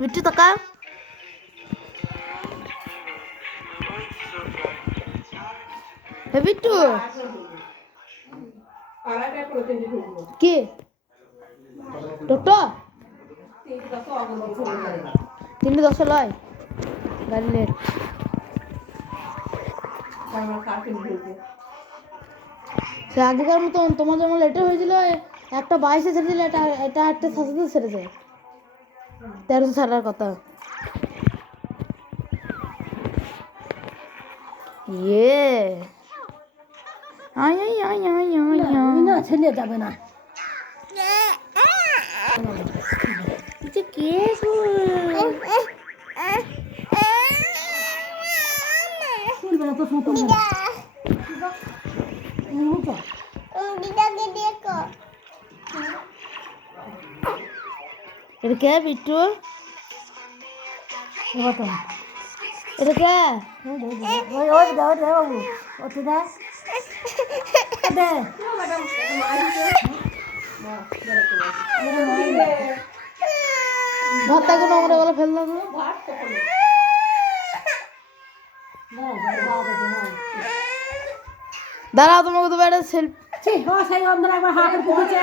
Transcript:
বিট্টু তাকা। হে বিট্টু কি টোটো 3:10 লয় গাড়ি লেট। সে আগেকার মতন তোমার যেমন লেটে হয়েছিল 1:22 ছেড়ে দিলে এটা 8:07 ছেড়েছে। 13 ছাড়ার কথা। ইয়ে আয় আয় আয় আয় আয় না ছেলে যাবে না। কিছু কেস তো শুনতো না। এটা কে বিট্টু? এটা কে? ওই বাবু ওতে দে দে ভাতটা কোনো আমরা বলে ফেল দাও। দাঁড়াও তোমাকে তো একটা সেলফি। সেই আমরা একবার হাতের পুকুরে